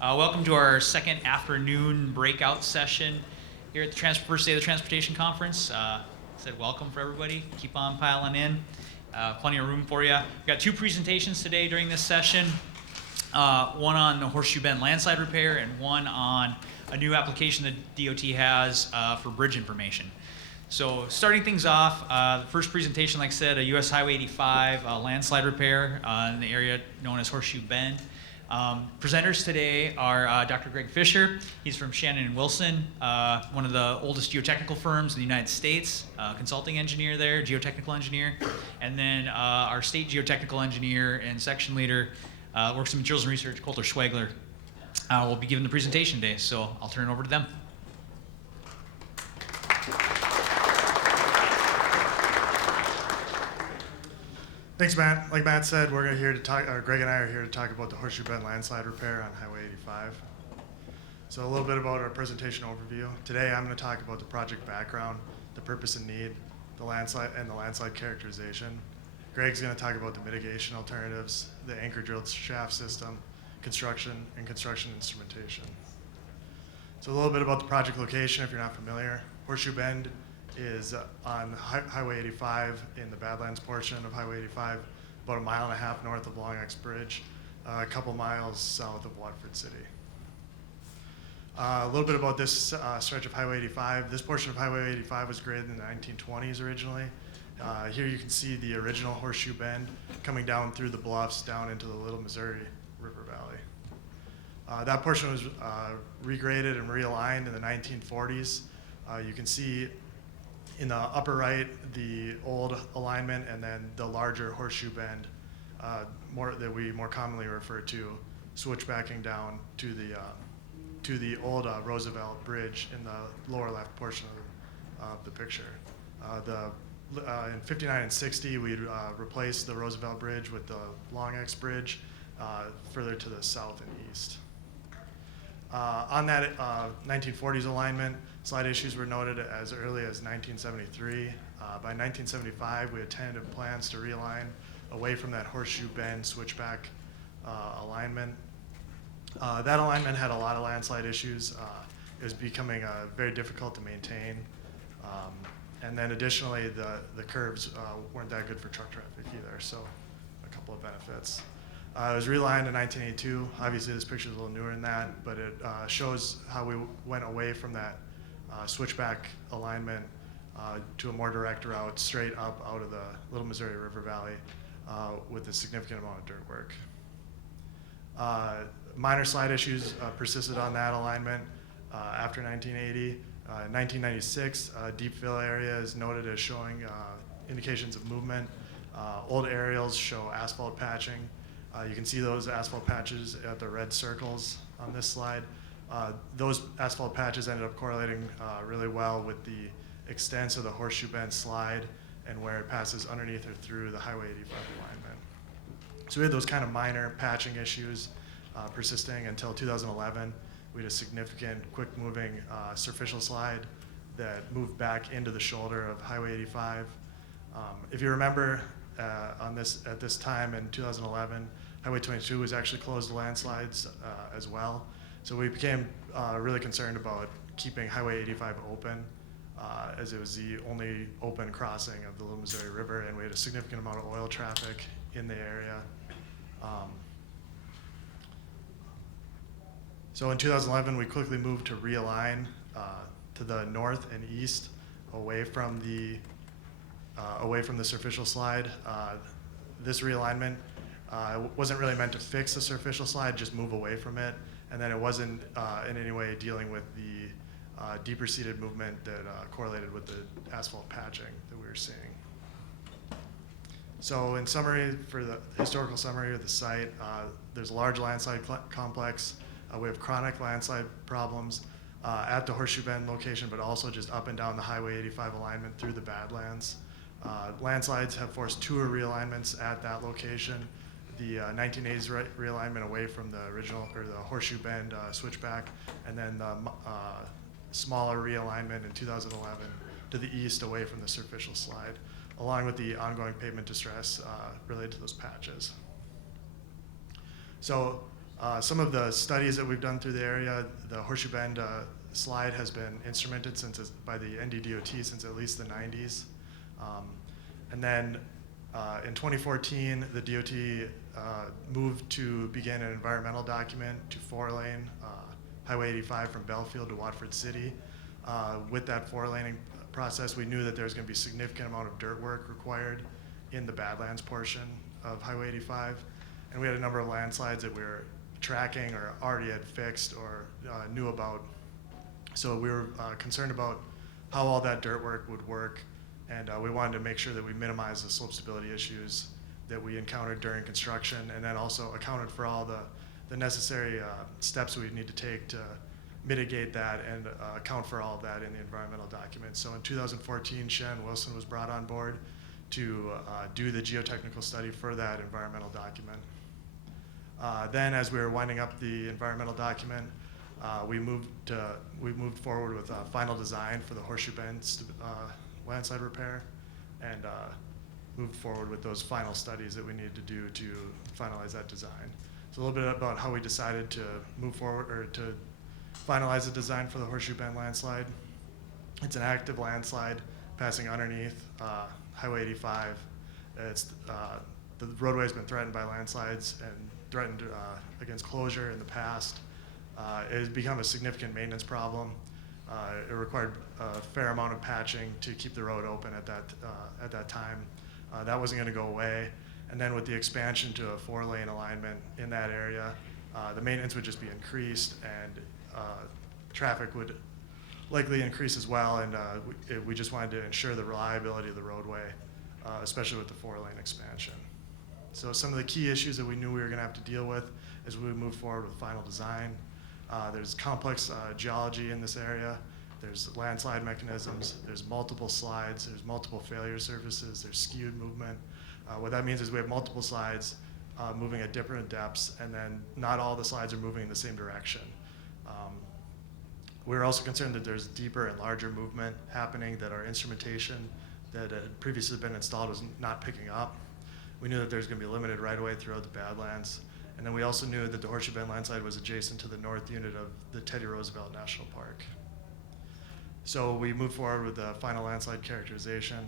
Welcome to our second afternoon breakout session here at the first day of the Transportation Conference. Said welcome for everybody. Keep on piling in. Plenty of room for you. We've got two presentations today during this session. One on the Horseshoe Bend landslide repair and one on a new application that DOT has for bridge information. So starting things off, the first presentation, like I said, a US Highway 85 landslide repair in the area known as Horseshoe Bend. Presenters today are Dr. Greg Fischer. He's from Shannon and Wilson, one of the oldest geotechnical firms in the United States, consulting engineer there, geotechnical engineer. And then our state geotechnical engineer and section leader, works in materials and research, Colter Schwagler, will be giving the presentation today. So I'll turn it over to them. Thanks, Matt. Like Matt said, we're here to talk. Greg and I are here to talk about the Horseshoe Bend landslide repair on Highway 85. So a little bit about our presentation overview. Today, I'm going to talk about the project background, the purpose and need, the landslide, and the landslide characterization. Greg's going to talk about the mitigation alternatives, the anchor drilled shaft system, construction, and construction instrumentation. So a little bit about the project location, if you're not familiar. Horseshoe Bend is on Highway 85 in the Badlands portion of Highway 85, about 1.5 miles north of Long X Bridge, a couple miles south of Waterford City. A little bit about this stretch of Highway 85. This portion of Highway 85 was graded in the 1920s originally. Here you can see the original Horseshoe Bend coming down through the bluffs down into the Little Missouri River Valley. That portion was regraded and realigned in the 1940s. You can see in the upper right, the old alignment, and then the larger Horseshoe Bend, that we more commonly refer to, switchbacking down to the old Roosevelt Bridge in the lower left portion of the picture. In 59 and 60, we replaced the Roosevelt Bridge with the Long X Bridge further to the south and east. On that 1940s alignment, slide issues were noted as early as 1973. By 1975, we had tentative plans to realign away from that Horseshoe Bend switchback alignment. That alignment had a lot of landslide issues. It was becoming very difficult to maintain. And then additionally, the curves weren't that good for truck traffic either, so a couple of benefits. It was realigned in 1982. Obviously, this picture is a little newer than that, but it shows how we went away from that switchback alignment to a more direct route straight up out of the Little Missouri River Valley with a significant amount of dirt work. Minor slide issues persisted on that alignment after 1980. In 1996, deep fill area is noted as showing indications of movement. Old aerials show asphalt patching. You can see those asphalt patches at the red circles on this slide. Those asphalt patches ended up correlating really well with the extents of the Horseshoe Bend slide and where it passes underneath or through the Highway 85 alignment. So we had those kind of minor patching issues persisting until 2011. We had a significant, quick-moving superficial slide that moved back into the shoulder of Highway 85. If you remember, at this time in 2011, Highway 22 was actually closed to landslides as well. So we became really concerned about keeping Highway 85 open as it was the only open crossing of the Little Missouri River, and we had a significant amount of oil traffic in the area. So in 2011, we quickly moved to realign to the north and east away from the superficial slide. This realignment wasn't really meant to fix the superficial slide, just move away from it. And then it wasn't in any way dealing with the deeper seated movement that correlated with the asphalt patching that we were seeing. So in summary, for the historical summary of the site, there's a large landslide complex. We have chronic landslide problems at the Horseshoe Bend location, but also just up and down the Highway 85 alignment through the Badlands. Landslides have forced 2 realignments at that location. The 1980s realignment away from the original, or the Horseshoe Bend switchback, and then the smaller realignment in 2011 to the east away from the superficial slide, along with the ongoing pavement distress related to those patches. So Some of the studies that we've done through the area, the Horseshoe Bend slide has been instrumented by the NDDOT since at least the 90s. And then in 2014, the DOT moved to begin an environmental document to 4-lane Highway 85 from Belfield to Watford City. With that 4-laning process, we knew that there was going to be a significant amount of dirt work required in the Badlands portion of Highway 85. And we had a number of landslides that we were tracking or already had fixed or knew about. So we were concerned about how all that dirt work would work, and we wanted to make sure that we minimize the slope stability issues that we encountered during construction, and then also accounted for all the necessary steps we need to take to mitigate that and account for all of that in the environmental document. So in 2014, Shannon Wilson was brought on board to do the geotechnical study for that environmental document. Then as we were winding up the environmental document, we moved forward with a final design for the Horseshoe Bend landslide repair, and moved forward with those final studies that we needed to do to finalize that design. So a little bit about how we decided to move forward or to finalize the design for the Horseshoe Bend landslide. It's an active landslide passing underneath Highway 85. The roadway has been threatened by landslides and threatened against closure in the past. It has become a significant maintenance problem. It required a fair amount of patching to keep the road open at that time. That wasn't going to go away. And then with the expansion to a 4-lane alignment in that area, the maintenance would just be increased, and traffic would likely increase as well. And we just wanted to ensure the reliability of the roadway, especially with the 4-lane expansion. So some of the key issues that we knew we were going to have to deal with as we move forward with final design. There's complex geology in this area. There's landslide mechanisms. There's multiple slides. There's multiple failure surfaces. There's skewed movement. What that means is we have multiple slides moving at different depths, and then not all the slides are moving in the same direction. We're also concerned that there's deeper and larger movement happening that our instrumentation that had previously been installed was not picking up. We knew that there's going to be limited right-of-way throughout the Badlands. And then we also knew that the Horseshoe Bend landslide was adjacent to the north unit of the Teddy Roosevelt National Park. So we moved forward with the final landslide characterization.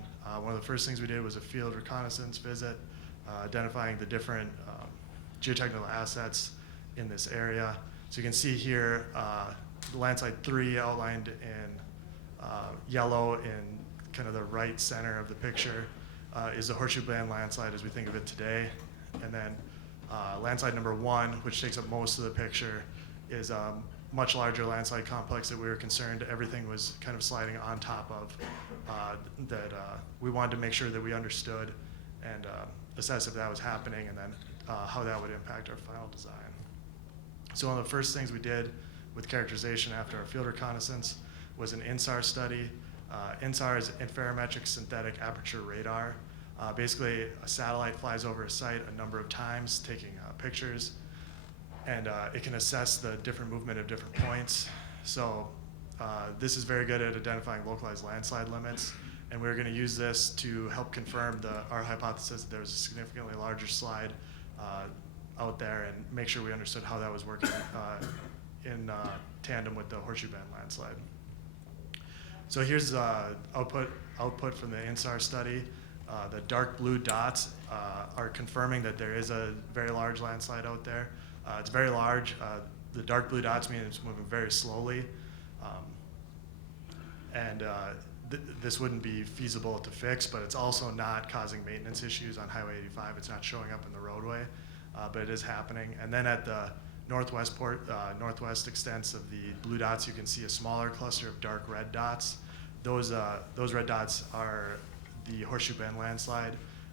One of the first things we did was a field reconnaissance visit, identifying the different geotechnical assets in this area. So you can see here, the landslide 3 outlined in yellow in kind of the right center of the picture is the Horseshoe Bend landslide as we think of it today. And then landslide number 1, which takes up most of the picture, is a much larger landslide complex that we were concerned everything was kind of sliding on top of, that we wanted to make sure that we understood and assess if that was happening, and then how that would impact our final design. So one of the first things we did with characterization after our field reconnaissance was an Insar study. Insar is interferometric synthetic aperture radar. Basically, a satellite flies over a site a number of times, taking pictures, and it can assess the different movement of different points. So this is very good at identifying localized landslide limits, and we're going to use this to help confirm our hypothesis that there was a significantly larger slide out there, and make sure we understood how that was working in tandem with the Horseshoe Bend landslide. So here's output from the Insar study. The dark blue dots are confirming that there is a very large landslide out there. It's very large. The dark blue dots mean it's moving very slowly. This wouldn't be feasible to fix, but it's also not causing maintenance issues on Highway 85. It's not showing up in the roadway, but it is happening. And then at the northwest extents of the blue dots, you can see a smaller cluster of dark red dots. Those red dots are the Horseshoe Bend landslide.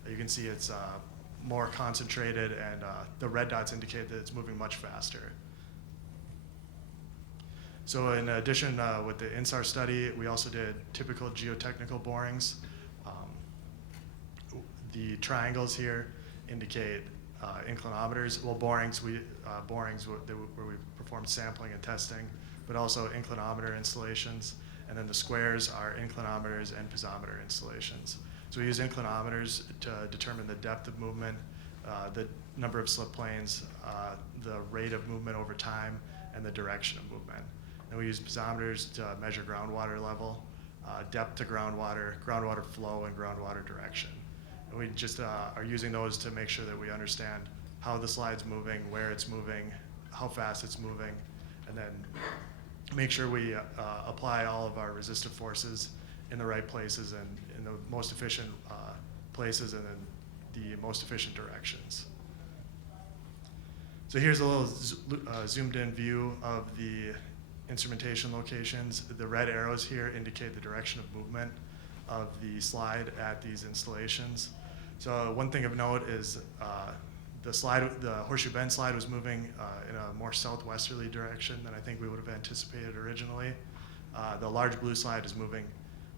You can see it's more concentrated, and the red dots indicate that it's moving much faster. So in addition, with the Insar study, we also did typical geotechnical borings. The triangles here indicate inclinometers. Well, borings where we performed sampling and testing, but also inclinometer installations. And then the squares are inclinometers and piezometer installations. So we use inclinometers to determine the depth of movement. The number of slip planes, the rate of movement over time, and the direction of movement. And we use piezometers to measure groundwater level, depth to groundwater, groundwater flow, and groundwater direction. And we just are using those to make sure that we understand how the slide's moving, where it's moving, how fast it's moving, and then make sure we apply all of our resistive forces in the right places and in the most efficient places and in the most efficient directions. So here's a little zoomed in view of the instrumentation locations. The red arrows here indicate the direction of movement of the slide at these installations. So one thing of note is the Horseshoe Bend slide was moving in a more southwesterly direction than I think we would have anticipated originally. The large blue slide is moving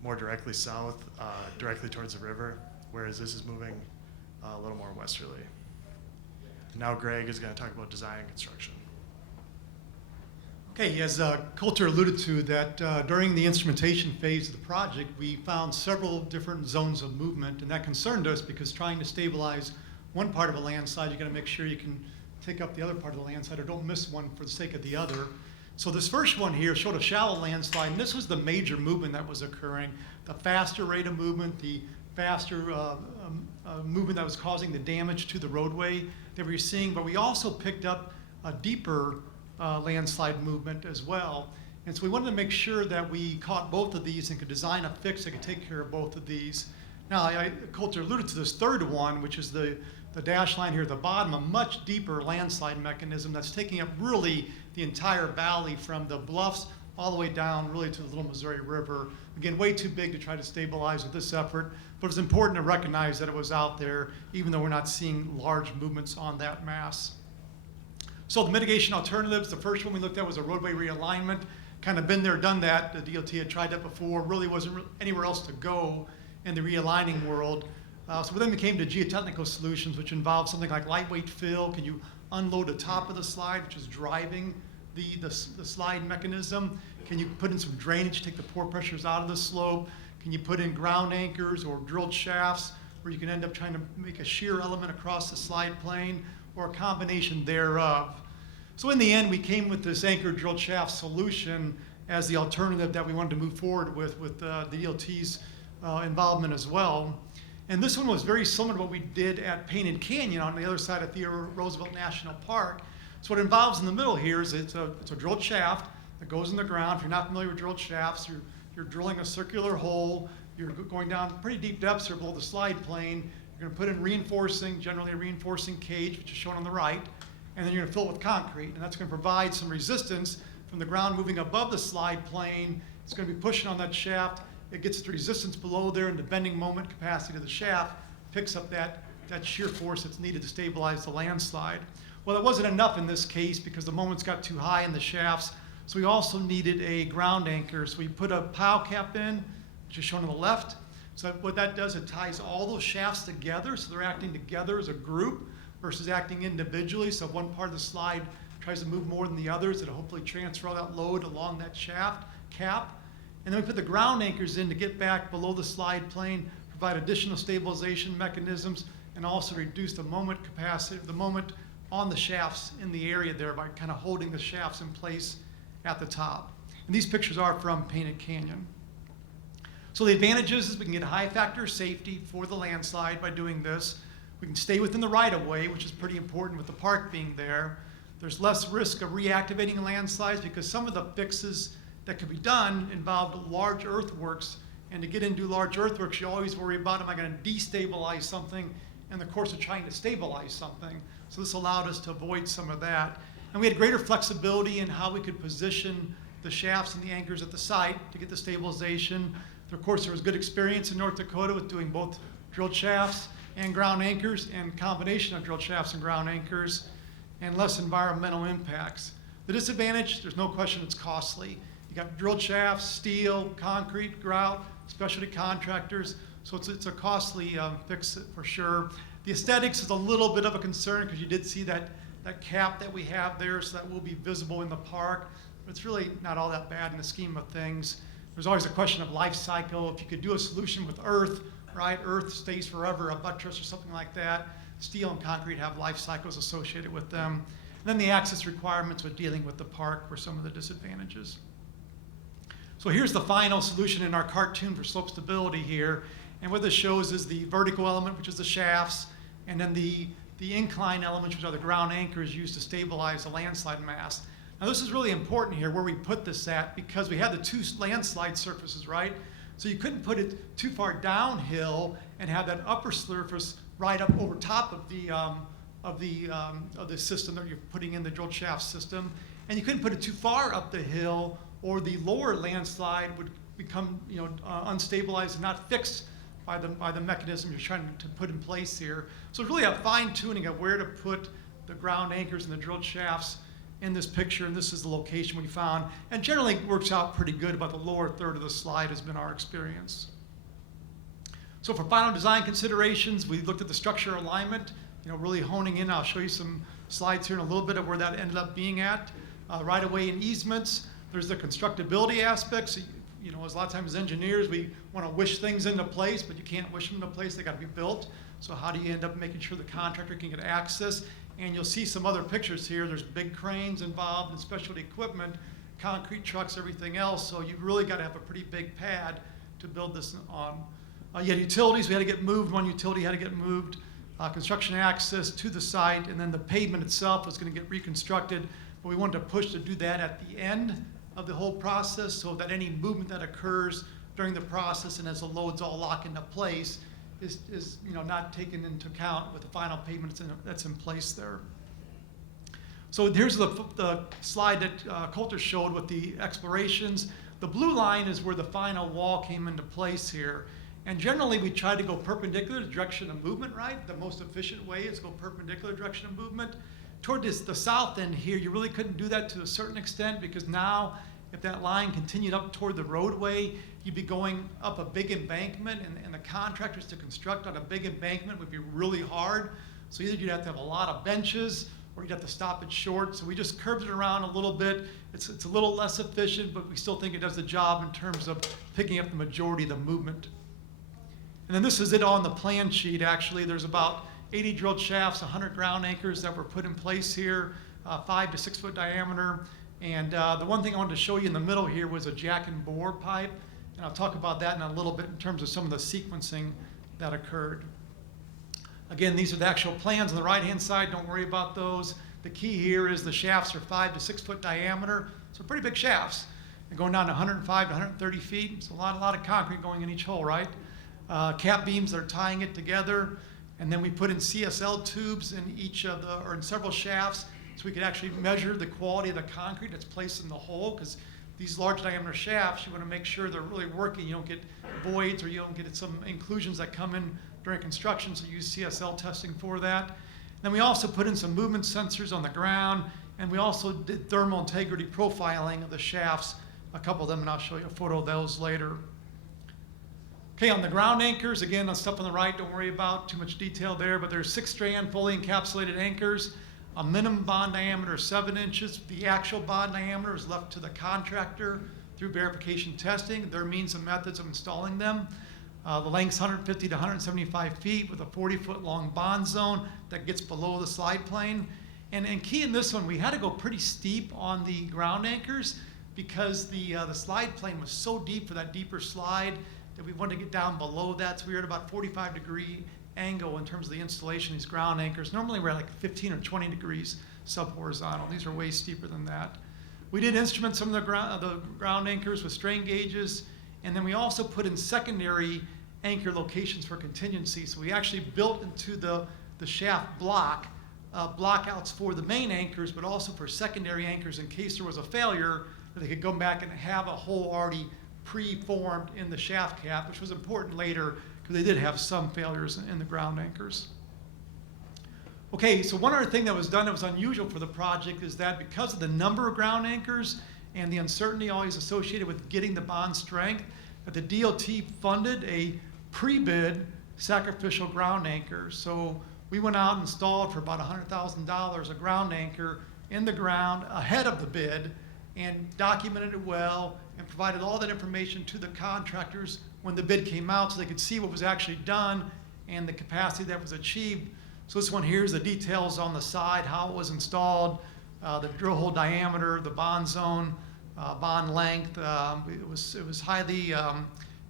more directly south, directly towards the river, whereas this is moving a little more westerly. Now Greg is going to talk about design and construction. Okay, as Colter alluded to, that during the instrumentation phase of the project, we found several different zones of movement, and that concerned us because trying to stabilize one part of a landslide, you got to make sure you can take up the other part of the landslide or don't miss one for the sake of the other. So this first one here showed a shallow landslide, and this was the major movement that was occurring. The faster rate of movement, the faster movement that was causing the damage to the roadway that we were seeing, but we also picked up a deeper landslide movement as well. And so we wanted to make sure that we caught both of these and could design a fix that could take care of both of these. Now, Colter alluded to this third one, which is the dash line here at the bottom, a much deeper landslide mechanism that's taking up really the entire valley from the bluffs all the way down really to the Little Missouri River. Again, way too big to try to stabilize with this effort, but it's important to recognize that it was out there, even though we're not seeing large movements on that mass. So the mitigation alternatives, the first one we looked at was a roadway realignment. Kind of been there, done that. The DOT had tried that before, really wasn't anywhere else to go in the realigning world. So then we came to Geotechnical Solutions, which involves something like lightweight fill. Can you unload the top of the slide, which is driving the slide mechanism? Can you put in some drainage, take the pore pressures out of the slope? Can you put in ground anchors or drilled shafts where you can end up trying to make a shear element across the slide plane, or a combination thereof? So in the end, we came with this anchor drilled shaft solution as the alternative that we wanted to move forward with the DOT's involvement as well. And this one was very similar to what we did at Painted Canyon on the other side of Theodore Roosevelt National Park. So what it involves in the middle here is it's a drilled shaft that goes in the ground. If you're not familiar with drilled shafts, you're drilling a circular hole. You're going down pretty deep depths here below the slide plane. You're going to put in reinforcing, generally a reinforcing cage, which is shown on the right, and then you're going to fill it with concrete. And that's going to provide some resistance from the ground moving above the slide plane. It's going to be pushing on that shaft. It gets the resistance below there, and the bending moment capacity of the shaft picks up that shear force that's needed to stabilize the landslide. Well, it wasn't enough in this case because the moments got too high in the shafts, so we also needed a ground anchor. So we put a pile cap in, which is shown on the left. So what that does, it ties all those shafts together, so they're acting together as a group versus acting individually. So if one part of the slide tries to move more than the others, it'll hopefully transfer all that load along that shaft cap. And then we put the ground anchors in to get back below the slide plane, provide additional stabilization mechanisms, and also reduce the moment capacity, the moment on the shafts in the area there by kind of holding the shafts in place at the top. And these pictures are from Painted Canyon. So the advantages is we can get a high factor of safety for the landslide by doing this. We can stay within the right-of-way, which is pretty important with the park being there. There's less risk of reactivating landslides because some of the fixes that could be done involved large earthworks. And to get into large earthworks, you always worry about, am I going to destabilize something in the course of trying to stabilize something? So this allowed us to avoid some of that. And we had greater flexibility in how we could position the shafts and the anchors at the site to get the stabilization. Of course, there was good experience in North Dakota with doing both drilled shafts and ground anchors, and combination of drilled shafts and ground anchors, and less environmental impacts. The disadvantage, there's no question it's costly. You got drilled shafts, steel, concrete, grout, specialty contractors, so it's a costly fix for sure. The aesthetics is a little bit of a concern because you did see that cap that we have there, so that will be visible in the park. But it's really not all that bad in the scheme of things. There's always a question of life cycle. If you could do a solution with earth, right? Earth stays forever, a buttress or something like that. steel and concrete have life cycles associated with them. And then the access requirements with dealing with the park were some of the disadvantages. So here's the final solution in our cartoon for slope stability here. And what this shows is the vertical element, which is the shafts, and then the incline elements, which are the ground anchors used to stabilize the landslide mass. Now this is really important here where we put this at, because we have the two landslide surfaces, right? So you couldn't put it too far downhill and have that upper surface right up over top of the system that you're putting in the drill shaft system. And you couldn't put it too far up the hill, or the lower landslide would become unstabilized and not fixed by the mechanism you're trying to put in place here. So it's really a fine tuning of where to put the ground anchors and the drilled shafts in this picture, and this is the location we found. And generally it works out pretty good. About the lower third of the slide has been our experience. So for final design considerations, we looked at the structure alignment, really honing in. I'll show you some slides here in a little bit of where that ended up being at. Right away and easements, there's the constructability aspects. As a lot of times as engineers, we want to wish things into place, but you can't wish them into place. They got to be built. So how do you end up making sure the contractor can get access? And you'll see some other pictures here. There's big cranes involved and specialty equipment, concrete trucks, everything else. So you really got to have a pretty big pad to build this on. You had utilities. We had to get moved. One utility had to get moved. Construction access to the site, and then the pavement itself was going to get reconstructed. But we wanted to push to do that at the end of the whole process, so that any movement that occurs during the process and as the loads all lock into place is not taken into account with the final pavement that's in place there. So here's the slide that Colter showed with the explorations. The blue line is where the final wall came into place here. And generally we try to go perpendicular to the direction of movement, right? The most efficient way is go perpendicular direction of movement. Toward the south end here, you really couldn't do that to a certain extent, because now if that line continued up toward the roadway, you'd be going up a big embankment, and the contractors to construct on a big embankment would be really hard. So either you'd have to have a lot of benches, or you'd have to stop it short. So we just curved it around a little bit. It's a little less efficient, but we still think it does the job in terms of picking up the majority of the movement. And then this is it on the plan sheet, actually. There's about 80 drilled shafts, 100 ground anchors that were put in place here, 5 to 6 foot diameter. And the one thing I wanted to show you in the middle here was a jack and bore pipe. And I'll talk about that in a little bit in terms of some of the sequencing that occurred. Again, these are the actual plans on the right-hand side. Don't worry about those. The key here is the shafts are 5 to 6 foot diameter. So pretty big shafts. They're going down to 105 to 130 feet. It's a lot of concrete going in each hole, right? Cap beams that are tying it together. And then we put in CSL tubes in in several shafts, so we could actually measure the quality of the concrete that's placed in the hole, because these large diameter shafts, you want to make sure they're really working. You don't get voids, or you don't get some inclusions that come in during construction, so use CSL testing for that. Then we also put in some movement sensors on the ground, and we also did thermal integrity profiling of the shafts, a couple of them, and I'll show you a photo of those later. Okay, on the ground anchors, again, the stuff on the right, don't worry about too much detail there, but there's 6-strand fully encapsulated anchors, a minimum bond diameter of 7 inches. The actual bond diameter is left to the contractor through verification testing, their means and methods of installing them. The length's 150 to 175 feet with a 40-foot long bond zone that gets below the slide plane. And key in this one, we had to go pretty steep on the ground anchors, because the slide plane was so deep for that deeper slide that we wanted to get down below that. So we were at about 45-degree angle in terms of the installation of these ground anchors. Normally we're at like 15 or 20 degrees sub-horizontal. These are way steeper than that. We did instrument some of the ground anchors with strain gauges, and then we also put in secondary anchor locations for contingency. So we actually built into the shaft block blockouts for the main anchors, but also for secondary anchors in case there was a failure, that they could go back and have a hole already pre-formed in the shaft cap, which was important later because they did have some failures in the ground anchors. Okay, so one other thing that was done that was unusual for the project is that because of the number of ground anchors and the uncertainty always associated with getting the bond strength, that the DOT funded a pre-bid sacrificial ground anchor. So we went out and installed for about $100,000 a ground anchor in the ground ahead of the bid and documented it well and provided all that information to the contractors when the bid came out so they could see what was actually done and the capacity that was achieved. So this one here is the details on the side, how it was installed, the drill hole diameter, the bond zone, bond length. It was highly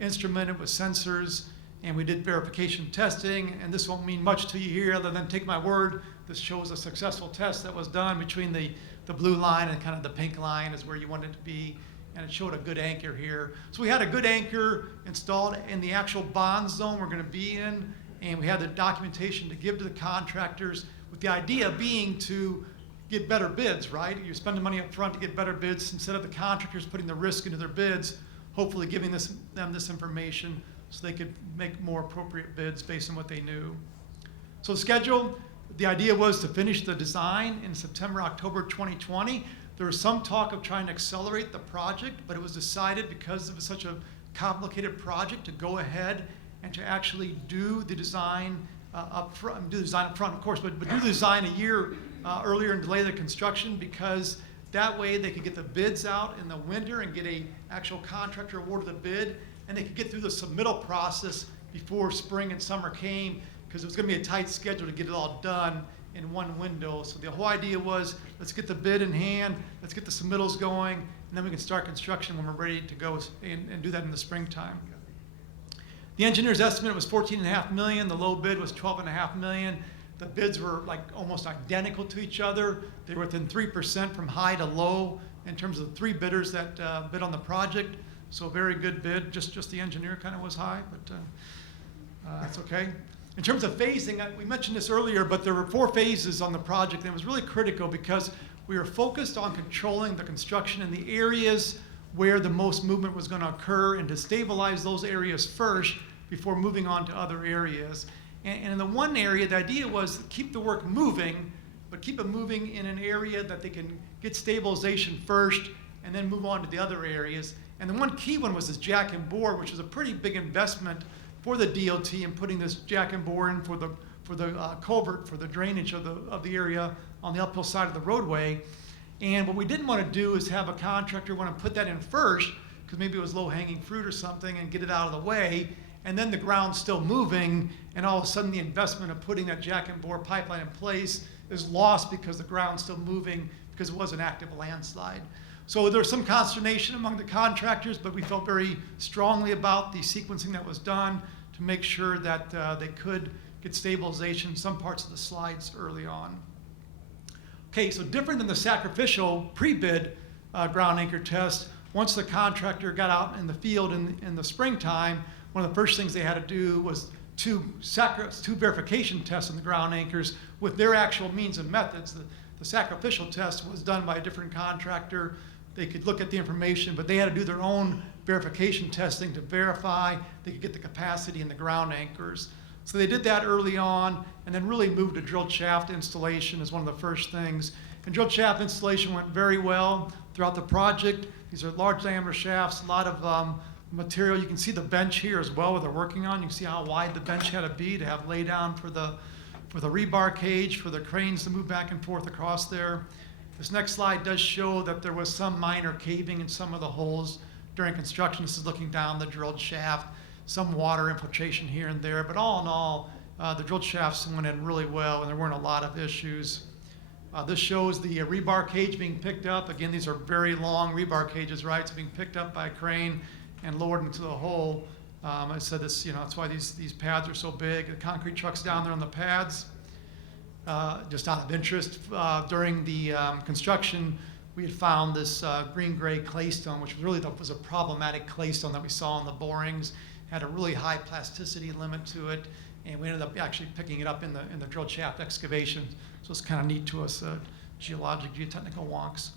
instrumented with sensors, and we did verification testing. And this won't mean much to you here other than take my word. This shows a successful test that was done between the blue line and kind of the pink line is where you want it to be. And it showed a good anchor here. So we had a good anchor installed in the actual bond zone we're going to be in, and we had the documentation to give to the contractors with the idea being to get better bids, right? You're spending money up front to get better bids instead of the contractors putting the risk into their bids, hopefully giving them this information so they could make more appropriate bids based on what they knew. So the schedule, the idea was to finish the design in September, October 2020. There was some talk of trying to accelerate the project, but it was decided because it was such a complicated project to go ahead and to actually do the design up front, of course, but do the design a year earlier and delay the construction, because that way they could get the bids out in the winter and get a actual contractor awarded the bid, and they could get through the submittal process before spring and summer came, because it was going to be a tight schedule to get it all done in one window. So the whole idea was, let's get the bid in hand, let's get the submittals going, and then we can start construction when we're ready to go and do that in the springtime. The engineer's estimate was $14.5 million. The low bid was $12.5 million. The bids were like almost identical to each other. They were within 3% from high to low in terms of the three bidders that bid on the project. So a very good bid. Just the engineer kind of was high, but that's okay. In terms of phasing, we mentioned this earlier, but there were 4 phases on the project, and it was really critical because we were focused on controlling the construction in the areas where the most movement was going to occur and to stabilize those areas first before moving on to other areas. And in the one area, the idea was to keep the work moving, but keep it moving in an area that they can get stabilization first and then move on to the other areas. And the one key one was this jack and bore, which was a pretty big investment for the DOT in putting this jack and bore in for the culvert, for the drainage of the area on the uphill side of the roadway. And what we didn't want to do is have a contractor want to put that in first, because maybe it was low-hanging fruit or something, and get it out of the way, and then the ground's still moving, and all of a sudden the investment of putting that jack and bore pipeline in place is lost because the ground's still moving because it was an active landslide. So there was some consternation among the contractors, but we felt very strongly about the sequencing that was done to make sure that they could get stabilization in some parts of the slides early on. Okay, so different than the sacrificial pre-bid ground anchor test, once the contractor got out in the field in the springtime, one of the first things they had to do was two verification tests on the ground anchors with their actual means and methods. The sacrificial test was done by a different contractor. They could look at the information, but they had to do their own verification testing to verify they could get the capacity in the ground anchors. So they did that early on, and then really moved to drilled shaft installation as one of the first things. And drilled shaft installation went very well throughout the project. These are large diameter shafts, a lot of material. You can see the bench here as well, where they're working on. You can see how wide the bench had to be to have lay down for the rebar cage, for the cranes to move back and forth across there. This next slide does show that there was some minor caving in some of the holes during construction. This is looking down the drilled shaft, some water infiltration here and there, but all in all, the drilled shafts went in really well, and there weren't a lot of issues. This shows the rebar cage being picked up. Again, these are very long rebar cages, right? It's being picked up by a crane and lowered into the hole. I said this, that's why these pads are so big. The concrete truck's down there on the pads. Just out of interest, during the construction, we had found this green-gray claystone, which really was a problematic claystone that we saw in the borings. Had a really high plasticity limit to it, and we ended up actually picking it up in the drilled shaft excavation. So it's kind of neat to us geotechnical wonks.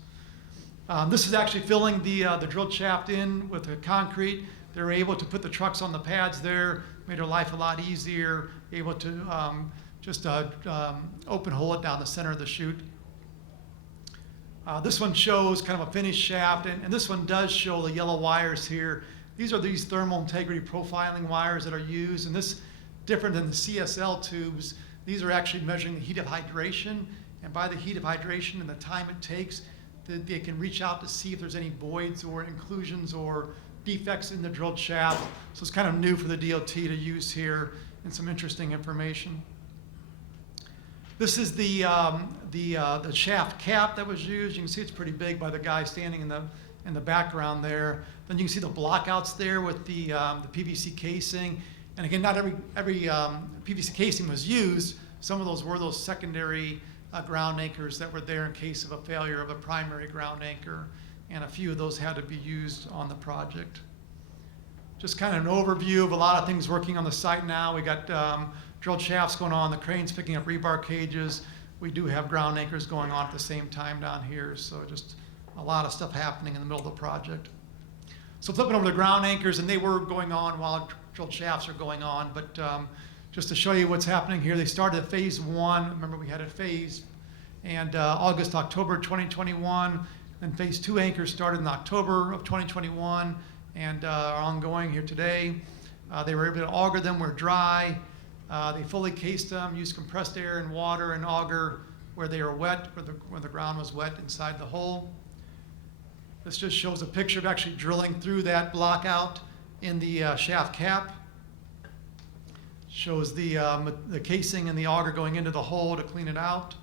This is actually filling the drilled shaft in with the concrete. They were able to put the trucks on the pads there, made our life a lot easier, able to just open hole it down the center of the chute. This one shows kind of a finished shaft, and this one does show the yellow wires here. These are these thermal integrity profiling wires that are used, and this, different than the CSL tubes, these are actually measuring the heat of hydration, and by the heat of hydration and the time it takes, they can reach out to see if there's any voids or inclusions or defects in the drilled shaft. So it's kind of new for the DOT to use here, and some interesting information. This is the shaft cap that was used. You can see it's pretty big by the guy standing in the background there. Then you can see the blockouts there with the PVC casing. And again, not every PVC casing was used. Some of those were those secondary ground anchors that were there in case of a failure of a primary ground anchor. And a few of those had to be used on the project. Just kind of an overview of a lot of things working on the site now. We got drilled shafts going on, the cranes picking up rebar cages. We do have ground anchors going on at the same time down here, so just a lot of stuff happening in the middle of the project. So flipping over the ground anchors, and they were going on while drilled shafts are going on, but just to show you what's happening here, they started at phase 1. Remember, we had a phase, and August, October 2021. Then phase 2 anchors started in October of 2021 and are ongoing here today. They were able to auger them where dry. They fully cased them, used compressed air and water and auger where they were wet, where the ground was wet inside the hole. This just shows a picture of actually drilling through that block out in the shaft cap. Shows the casing and the auger going into the hole to clean it out.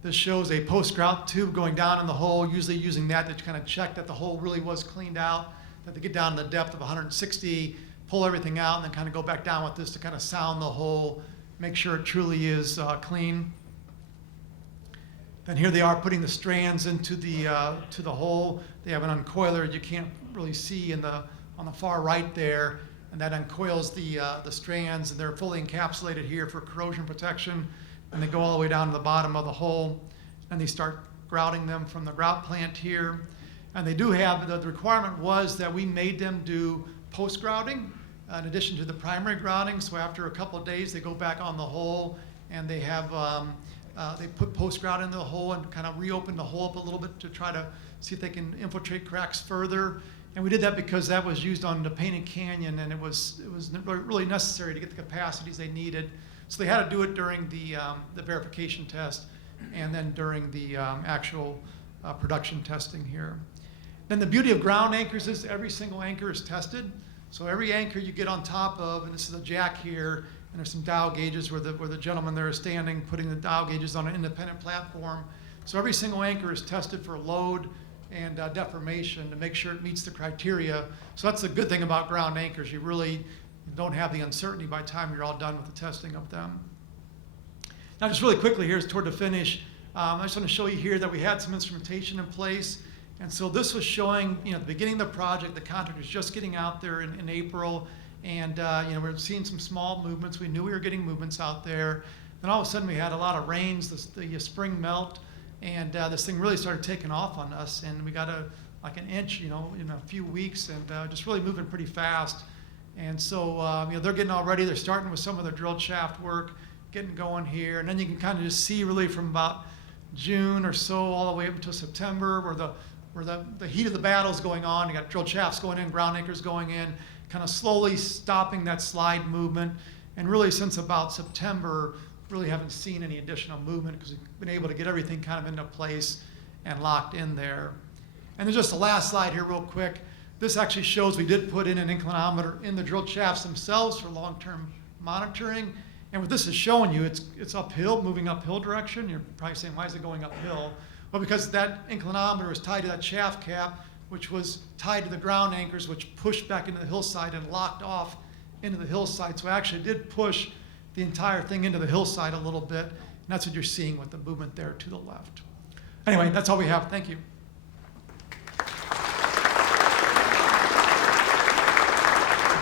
This shows a post-grout tube going down in the hole, usually using that to kind of check that the hole really was cleaned out, that they get down to the depth of 160, pull everything out, and then kind of go back down with this to kind of sound the hole, make sure it truly is clean. Then here they are putting the strands into the hole. They have an uncoiler you can't really see on the far right there, and that uncoils the strands, and they're fully encapsulated here for corrosion protection. And they go all the way down to the bottom of the hole, and they start grouting them from the grout plant here. And they do have, the requirement was that we made them do post-grouting in addition to the primary grouting. So after a couple of days, they go back on the hole, and they have, they put post-grout into the hole and kind of reopen the hole up a little bit to try to see if they can infiltrate cracks further. And we did that because that was used on the Painted Canyon, and it was really necessary to get the capacities they needed. So they had to do it during the verification test and then during the actual production testing here. Then the beauty of ground anchors is every single anchor is tested. So every anchor you get on top of, and this is a jack here, and there's some dial gauges where the gentleman there is standing, putting the dial gauges on an independent platform. So every single anchor is tested for load and deformation to make sure it meets the criteria. So that's the good thing about ground anchors. You really don't have the uncertainty by the time you're all done with the testing of them. Now, just really quickly, here's toward the finish. I just want to show you here that we had some instrumentation in place. And so this was showing, at the beginning of the project, the contractor was just getting out there in April. And, we're seeing some small movements. We knew we were getting movements out there. Then all of a sudden, we had a lot of rains, the spring melt. And this thing really started taking off on us. And we got like an inch, in a few weeks, and just really moving pretty fast. And so, they're getting all ready. They're starting with some of the drilled shaft work, getting going here. And then you can kind of just see really from about June or so all the way up until September where the heat of the battle is going on. You got drilled shafts going in, ground anchors going in, kind of slowly stopping that slide movement. And really since about September, really haven't seen any additional movement because we've been able to get everything kind of into place and locked in there. And then just the last slide here real quick. This actually shows we did put in an inclinometer in the drilled shafts themselves for long-term monitoring. And what this is showing you, it's uphill, moving uphill direction. You're probably saying, why is it going uphill? Well, because that inclinometer is tied to that shaft cap, which was tied to the ground anchors, which pushed back into the hillside and locked off into the hillside. So it actually did push the entire thing into the hillside a little bit. And that's what you're seeing with the movement there to the left. Anyway, that's all we have. Thank you.